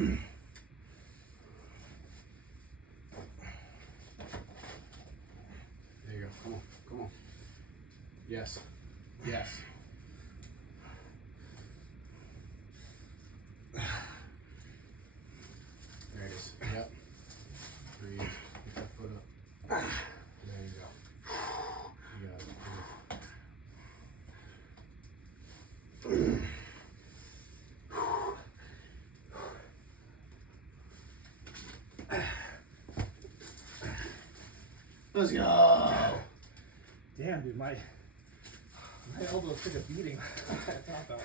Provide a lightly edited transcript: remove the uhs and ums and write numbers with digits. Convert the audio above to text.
There you go. Come on. Come on. Yes. Yes. There it is. Yep. Breathe. Get that foot up. There you go. You got it. Let's go. Damn, dude, my elbows took a beating. Top out.